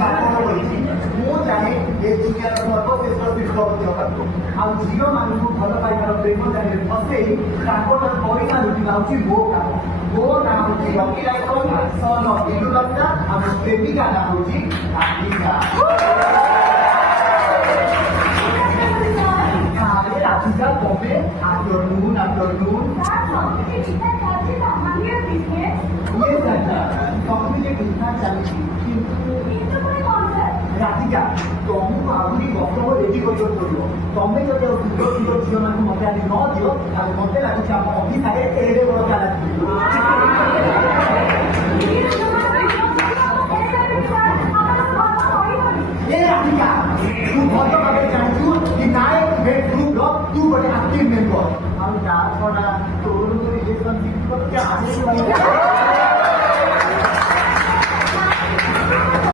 ମୁଁ ଚାହେଁ ଏ ଦୁନିଆର ସର୍ବଶ୍ରେଷ୍ଠ ଶିଳ୍ପପତି ହବାକୁ ଆଉ ଝିଅମାନଙ୍କୁ ଭଲ ପାଇବାର ପ୍ରେମ ଜାଣିରେ ଫସେଇ ତାଙ୍କର ପଇସା ଲୁଟିବା ହେଉଛି ମୋ ନାଁ ହେଉଛି ଲକି ଲାଇଫନ୍ ସନ୍ ଅଫ୍ ଇଲୁ ଲତା ଆଉ ପ୍ରେମିକା ନାଁ ହେଉଛି ରାଧିକା। রাধিকা তবে আফটারনুন তখন যে বিজনেস চালিছি কিন্তু রাধিকা ତମକୁ ଆହୁରି ବକ୍ତବ୍ୟ ରେଡି କରିବାକୁ ପଡ଼ିବ। ତମେ ଯଦି ଆଉ ସୁନ୍ଦର ସୁନ୍ଦର ଝିଅମାନଙ୍କୁ ମତେ ଆଜି ନ ଦିଅ ତାହେଲେ ମତେ ଲାଗୁଛି ଆମ ଅଫିସାରେ ଏଡ଼େ ବଡ଼ ଚାଲାକ ରାଧିକା ତୁ ଭଲ ଭାବରେ ଜାଣିଛୁ କି ନାଇଁ ଗ୍ରୁପର ତୁ ଗୋଟେ ଆକ୍ଟିଭ ମେମ୍ବର ଆଉ ତା ଛଡ଼ା ତୋର ରିଲେସନସିପ